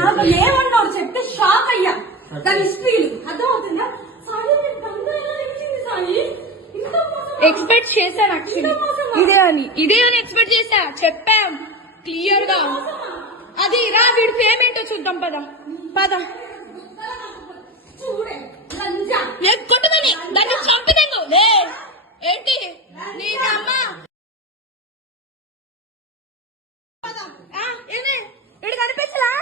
నాకు ఏమన్నాడు చెప్తే షాక్ అయ్యా. దాని హిస్టరీలు అర్థమవుతుందా? ఎక్స్పెక్ట్ చేశాను యాక్చువల్లీ ఇదే అని ఎక్స్పెక్ట్ చేశా. చెప్పాం క్లియర్ గా. అది రా వీడి ఫేమ్ ఏంటో చూద్దాం. పద పద. కొట్టదని దాన్ని చంపదేందు ఏంటి నీ అమ్మ ఏమే వీడు కనిపించలా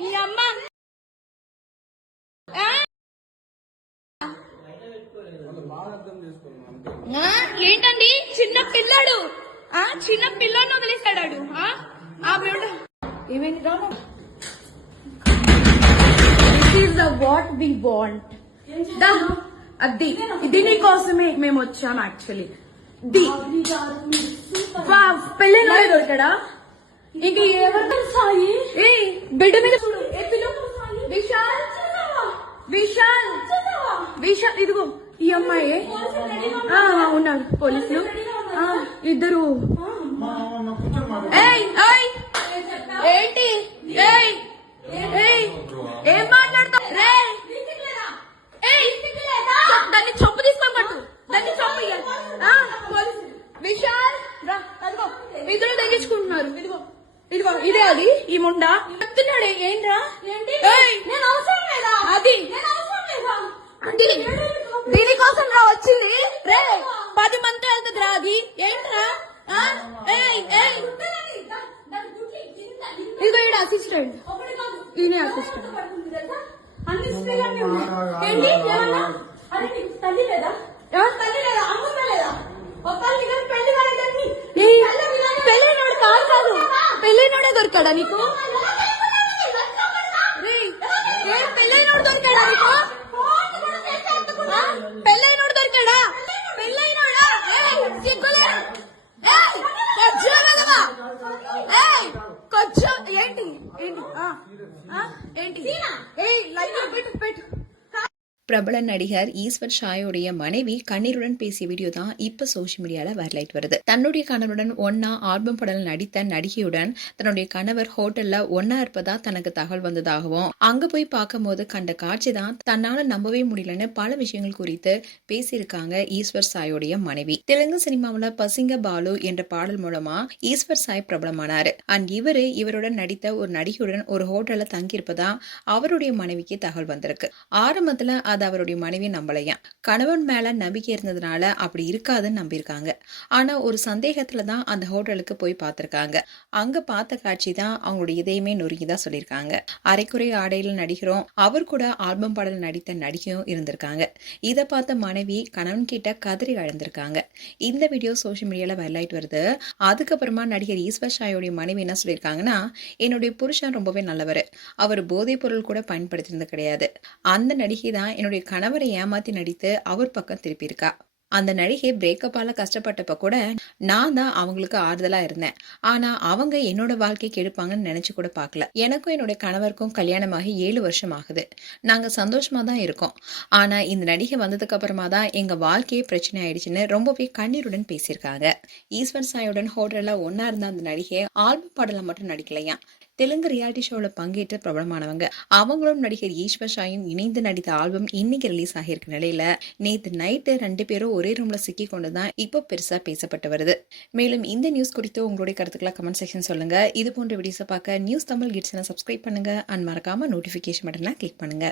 నీ అమ్మ ఏంటండి చిన్న పిల్లాడు చిన్న పిల్లని వదిలేస్తాడు. ఏమైంది వాట్ వి వాంట్ అది ఇది నీకోసమే మేము వచ్చాము యాక్చువల్లీ. పెళ్ళైనోడే దొరికాడా? ఇంక ఎవరు సాయి బిడ్డ మీద విశాల్ విశాల్ విశాల్ ఇదిగో ఈ అమ్మాయి ఉన్నారు పోలీసులు ఇద్దరు. ఏంటి ఏం మాట్లాడతావు? దాన్ని చంపు తీసుకోమంటు దాన్ని చంపు. విశాల్ ఇద్దరు తగ్గించుకుంటున్నారు. ఇదిగో ఇదిగో ఇదే అది ఈ ముండా చెప్తున్నాడే. ఏంట్రా అది దీనికోసం రా వచ్చింది. రే 10 మంది వెళ్తుంది రా. అది ఏంట్రా? ఇదిగో ఈడ అసిస్టెంట్ ఈయన అసిస్టెంట్. పెళ్ళైనోడు కాదు పెళ్ళైనోడే దొరికాడా నీకు? పెళ్ళైనోడు దొరికాడా నీకు? పెళ్ళైనోడు దొరికాడా? పెళ్ళైనోడా సిగ్గులే కొంచెం ఏంటి ఏంటి ఏంటి పెట్టు. பிரபல நடிகர் ஈஸ்வர் ஷாயோடைய மனைவி கண்ணீருடன் பேசிய வீடியோ தான் இப்ப சோசியல் மீடியால வைரலாயிட்டு வருது. தன்னுடைய கணவருடன் ஒன்னா ஆல்பம் படத்தில் நடித்த நடிகையுடன் தன்னுடைய கணவர் ஹோட்டல்ல ஒன்னா இருப்பதா தனக்கு தகவல் வந்ததாகவும் அங்க போய் பார்க்கும் போது கண்ட காட்சி தான் தன்னால நம்பவே முடியலன்னு பல விஷயங்கள் குறித்து பேசியிருக்காங்க ஈஸ்வர் சாயோடைய மனைவி. தெலுங்கு சினிமாவில் பசிங்க பாலு என்ற பாடல் மூலமா ஈஸ்வர் சாய் பிரபலமானாரு. அண்ட் இவருடன் நடித்த ஒரு நடிகையுடன் ஒரு ஹோட்டல்ல தங்கியிருப்பதா அவருடைய மனைவிக்கு தகவல் வந்திருக்கு. ஆரம்பத்துல அது அவருடைய மனைவி நம்பலையா. கணவன் மேல நம்பிக்கை இருந்ததுனால அப்படி இருக்காதுன்னு நம்பியிருக்காங்க. ஆனா ஒரு சந்தேகத்துலதான் அந்த ஹோட்டலுக்கு போய் பார்த்திருக்காங்க. அங்க பார்த்த காட்சி தான் அவங்களுடைய இதயமே நொறுங்கிதான் சொல்லியிருக்காங்க. அரைக்குறை ஆடையில நடிகரும் அவர் கூட ஆல்பம் பாடல் நடித்த நடிகையும் இருந்திருக்காங்க. இதை பார்த்த மனைவி கணவன் கிட்ட கதறி அழுந்திருக்காங்க. இந்த வீடியோ சோசியல் மீடியால வைரலாயிட்டு வருது. அதுக்கப்புறமா நடிகர் ஈஸ்வர் ஷாயோடைய மனைவி என்ன சொல்லியிருக்காங்கன்னா, என்னுடைய புருஷன் ரொம்பவே நல்லவர், அவர் போதைப் பொருள் கூட பயன்படுத்தினது கிடையாது. அந்த நடிகை தான் என்னுடைய கணவரை ஏமாத்தி நடித்து அவர் பக்கம் திருப்பியிருக்கா. அந்த நடிகை பிரேக்கப்பால கஷ்டப்பட்டப்ப கூட நான் தான் அவங்களுக்கு ஆறுதலா இருந்தேன். ஆனா அவங்க என்னோட வாழ்க்கைக்கு எடுப்பாங்கன்னு நினைச்சு கூட பார்க்கல. எனக்கும் என்னோட கணவருக்கும் கல்யாணமாகி 7 வருஷம் ஆகுது. நாங்க சந்தோஷமா தான் இருக்கோம். ஆனா இந்த நடிகை வந்ததுக்கு அப்புறமா தான் எங்க வாழ்க்கையே பிரச்சனை ஆயிடுச்சுன்னு ரொம்பவே கண்ணீருடன் பேசியிருக்காங்க. ஈஸ்வர் சாயுடன் ஹோட்டல்ல ஒன்னா இருந்த அந்த நடிகை ஆல்பம் பாடல மட்டும் நடிக்கலையா, தெலுங்கு ரியாலிட்டி ஷோல பங்கேற்ற பிரபலமானவங்க. அவங்களும் நடிகர் ஈஸ்வர் ஷாயும் இணைந்து நடித்த ஆல்பம் இன்னைக்கு ரிலீஸ் ஆகியிருக்க நிலையில நேத்து நைட்டு 2 பேரும் ஒரே ரூம்ல சிக்கி கொண்டுதான் இப்போ பெருசா பேசப்பட்டு வருது. மேலும் இந்த நியூஸ் குறித்து உங்களுடைய கருத்துக்களை கமெண்ட் செக்ஷன் சொல்லுங்க. இது போன்ற வீடியோஸை பார்க்க நியூஸ் தமிழ் கிட்ஸ் சப்ஸ்கிரைப் பண்ணுங்க. அண்ட் மறக்காம நோட்டிபிகேஷன் பட்டனை கிளிக் பண்ணுங்க.